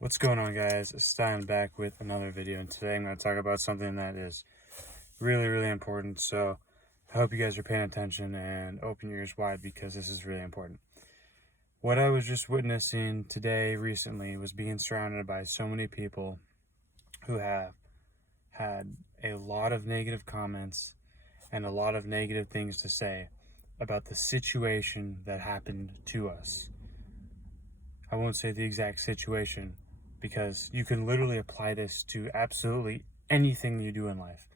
What's going on, guys? Stein back with another video, and today I'm going to talk about something that is really important. So I hope you guys are paying attention and open your ears wide because this is really important. What I was just witnessing today recently was being surrounded by so many people who have had a lot of negative comments and a lot of negative things to say about the situation that happened to us. I won't say the exact situation because you can literally apply this to absolutely anything you do in life.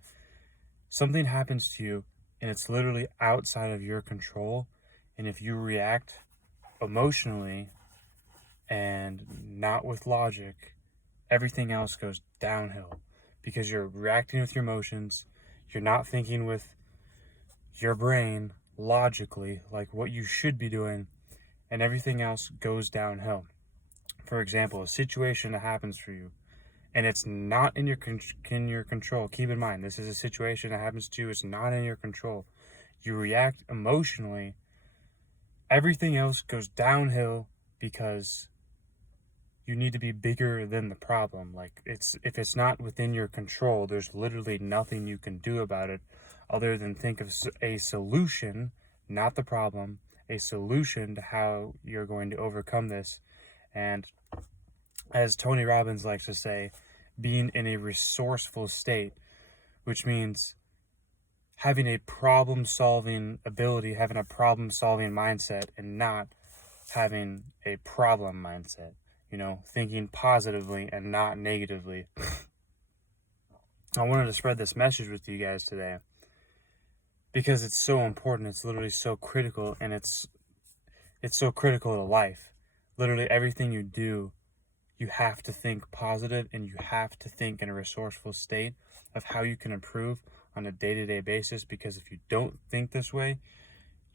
Something happens to you and it's literally outside of your control, and if you react emotionally and not with logic, everything else goes downhill because you're reacting with your emotions. You're not thinking with your brain logically like what you should be doing, and everything else goes downhill. For example, a situation that happens for you and it's not in your control. Keep in mind, this is a situation that happens to you. It's not in your control. You react emotionally. Everything else goes downhill because you need to be bigger than the problem. Like, if it's not within your control, there's literally nothing you can do about it other than think of a solution, not the problem, a solution to how you're going to overcome this. And as Tony Robbins likes to say, being in a resourceful state, which means having a problem-solving ability, having a problem-solving mindset, and not having a problem mindset. Thinking positively and not negatively. I wanted to spread this message with you guys today because it's so important. It's literally so critical, and it's so critical to life. Literally everything you do, you have to think positive, and you have to think in a resourceful state of how you can improve on a day-to-day basis, because if you don't think this way,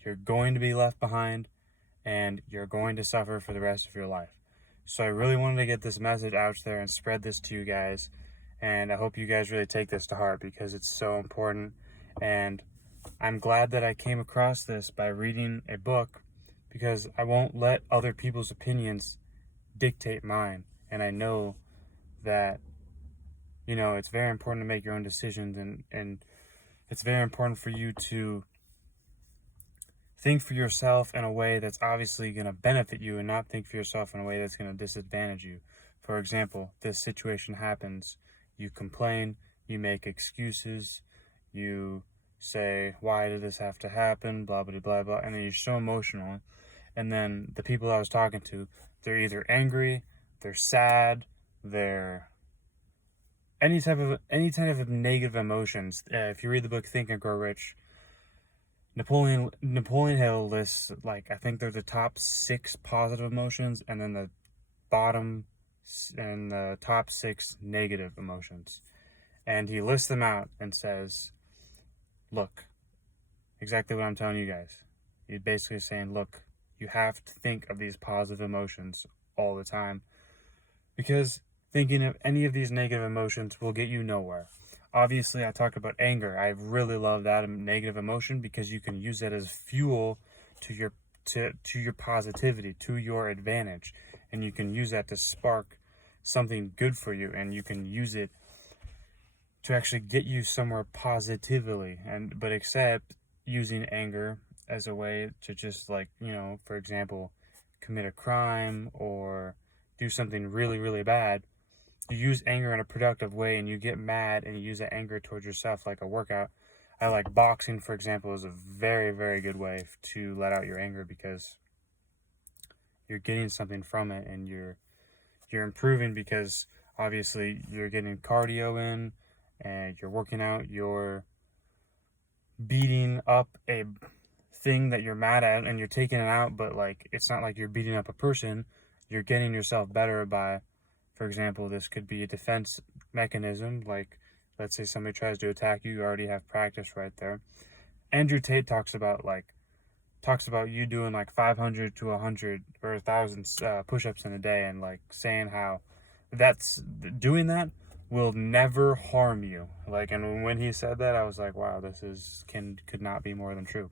you're going to be left behind and you're going to suffer for the rest of your life. So I really wanted to get this message out there and spread this to you guys, and I hope you guys really take this to heart because it's so important. And I'm glad that I came across this by reading a book, because I won't let other people's opinions dictate mine. And I know that, it's very important to make your own decisions, and it's very important for you to think for yourself in a way that's obviously going to benefit you, and not think for yourself in a way that's going to disadvantage you. For example, this situation happens, you complain, you make excuses, you say, why did this have to happen, blah, blah, blah, blah, and then you're so emotional. And then the people I was talking to, they're either angry, they're sad, they're any type of negative emotions. If you read the book Think and Grow Rich, Napoleon Hill lists, like, I think they're the top 6 positive emotions, and then the bottom and the top 6 negative emotions. And he lists them out and says, look, exactly what I'm telling you guys. He's basically saying, look, you have to think of these positive emotions all the time, because thinking of any of these negative emotions will get you nowhere. Obviously, I talk about anger. I really love that negative emotion because you can use that as fuel to your positivity, to your advantage, and you can use that to spark something good for you, and you can use it to actually get you somewhere positively. But except using anger as a way to just, like, for example, commit a crime or do something really bad. You use anger in a productive way, and you get mad and you use that anger towards yourself, like a workout. I like boxing, for example, is a very good way to let out your anger, because you're getting something from it, and you're improving, because obviously you're getting cardio in and you're working out, you're beating up a thing that you're mad at and you're taking it out, but like, it's not like you're beating up a person. You're getting yourself better by, for example, this could be a defense mechanism. Like, let's say somebody tries to attack you, you already have practice right there. Andrew Tate talks about you doing like 500 to 100 or 1,000 push-ups in a day, and like saying how doing that will never harm you. Like, and when he said that, I was like, wow, this could not be more than true.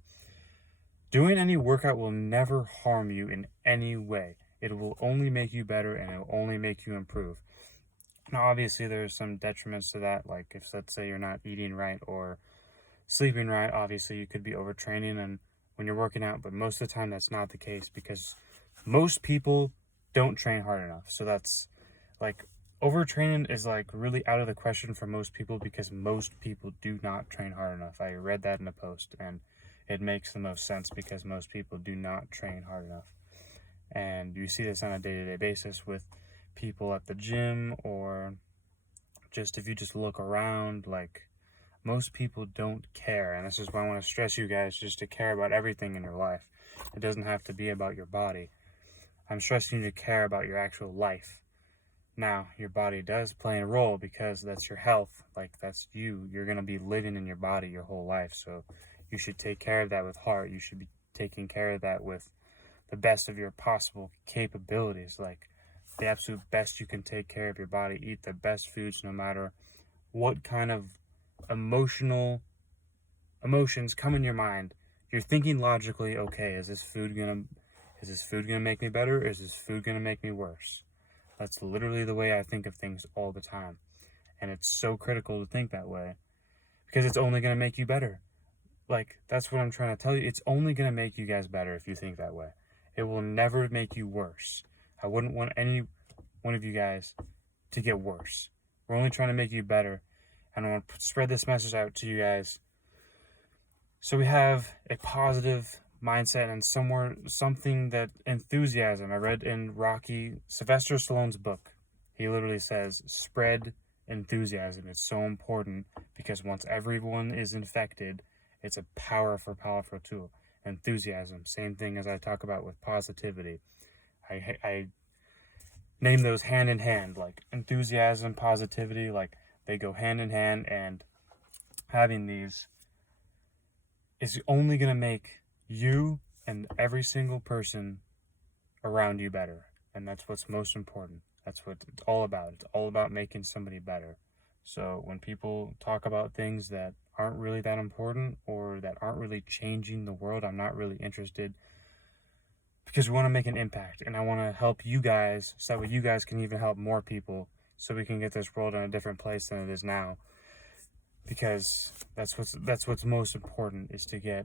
Doing any workout will never harm you in any way. It will only make you better, and it will only make you improve. Now, obviously, there's some detriments to that, like if, let's say, you're not eating right or sleeping right, obviously you could be overtraining and when you're working out, but most of the time that's not the case because most people don't train hard enough. So that's like overtraining is like really out of the question for most people because most people do not train hard enough. I read that in a post and it makes the most sense because most people do not train hard enough. And you see this on a day-to-day basis with people at the gym, or just if you just look around, like most people don't care. And this is why I want to stress you guys just to care about everything in your life. It doesn't have to be about your body. I'm stressing you to care about your actual life. Now, your body does play a role because that's your health. Like, that's you. You're going to be living in your body your whole life. So you should take care of that with heart. You should be taking care of that with the best of your possible capabilities. Like, the absolute best you can take care of your body. Eat the best foods no matter what kind of emotions come in your mind. You're thinking logically, okay, is this food gonna make me better, or is this food gonna make me worse? That's literally the way I think of things all the time. And it's so critical to think that way because it's only gonna make you better. Like, that's what I'm trying to tell you. It's only gonna make you guys better if you think that way. It will never make you worse. I wouldn't want any one of you guys to get worse. We're only trying to make you better. And I want to spread this message out to you guys so we have a positive mindset and something that enthusiasm. I read in Sylvester Stallone's book, he literally says, spread enthusiasm. It's so important because once everyone is infected, it's a powerful tool. Enthusiasm, same thing as I talk about with positivity. I name those hand in hand, like enthusiasm, positivity, like they go hand in hand, and having these is only going to make you and every single person around you better. And that's what's most important. That's what it's all about. It's all about making somebody better. So when people talk about things that aren't really that important or that aren't really changing the world, I'm not really interested, because we want to make an impact, and I want to help you guys so that way you guys can even help more people so we can get this world in a different place than it is now. Because that's what's most important, is to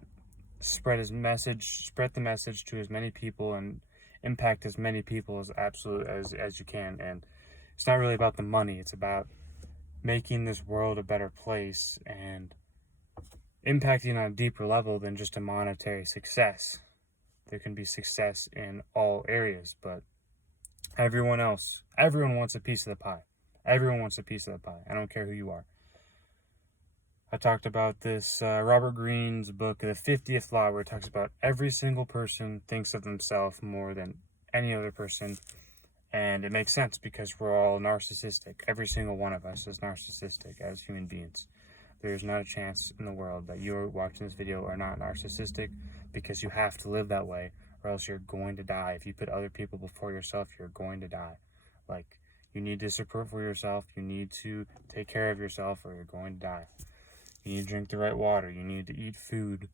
spread the message to as many people and impact as many people as you can. And it's not really about the money, it's about making this world a better place and impacting on a deeper level than just a monetary success. There can be success in all areas, but everyone wants a piece of the pie. Everyone wants a piece of the pie. I don't care who you are. I talked about this Robert Greene's book, The 50th Law, where it talks about every single person thinks of themselves more than any other person. And it makes sense because we're all narcissistic. Every single one of us is narcissistic as human beings. There's not a chance in the world that you're watching this video are not narcissistic, because you have to live that way or else you're going to die. If you put other people before yourself, you're going to die. Like, you need to support for yourself. You need to take care of yourself or you're going to die. You need to drink the right water. You need to eat food.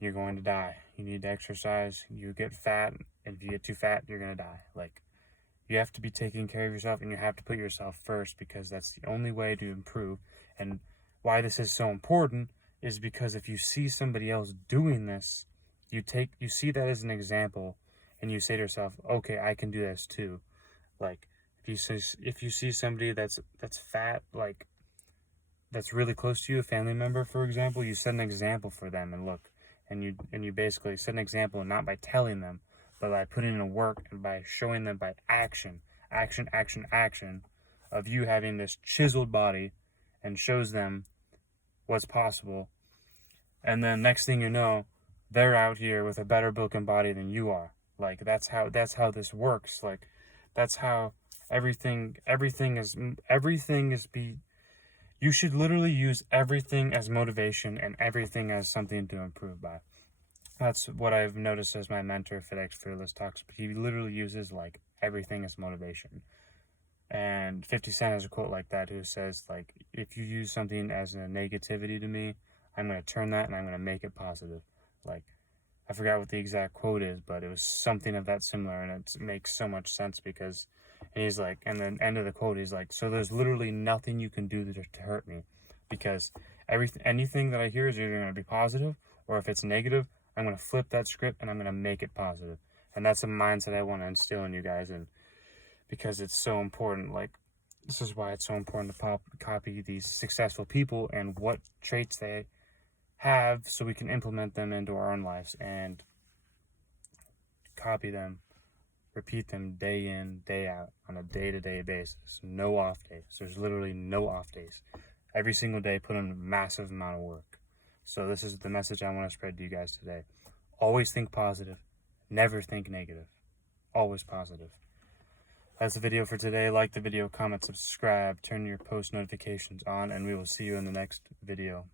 You're going to die. You need to exercise. You get fat, and if you get too fat, you're going to die. Like, you have to be taking care of yourself, and you have to put yourself first, because that's the only way to improve. And why this is so important is because if you see somebody else doing this, you see that as an example, and you say to yourself, okay, I can do this too. Like, if you see somebody that's fat, like, that's really close to you, a family member, for example, you set an example for them, and you basically set an example, not by telling them, but by putting in work and by showing them by action of you having this chiseled body, and shows them what's possible. And then next thing you know, they're out here with a better looking body than you are. Like, that's how this works. Like, that's how everything is. You should literally use everything as motivation and everything as something to improve by. That's what I've noticed as my mentor, FedEx Fearless, talks. He literally uses, like, everything as motivation. And 50 Cent has a quote like that, who says, like, if you use something as a negativity to me, I'm going to turn that and I'm going to make it positive. Like, I forgot what the exact quote is, but it was something of that similar, and it makes so much sense because, and he's like, and the end of the quote, he's like, so there's literally nothing you can do to hurt me, because anything that I hear is either going to be positive, or if it's negative, I'm going to flip that script and I'm going to make it positive. And that's a mindset I want to instill in you guys, and because it's so important. Like, this is why it's so important to copy these successful people and what traits they have, so we can implement them into our own lives and copy them, repeat them day in, day out, on a day-to-day basis. No off days. There's literally no off days. Every single day, put in a massive amount of work. So this is the message I want to spread to you guys today. Always think positive. Never think negative. Always positive. That's the video for today. Like the video, comment, subscribe, turn your post notifications on, and we will see you in the next video.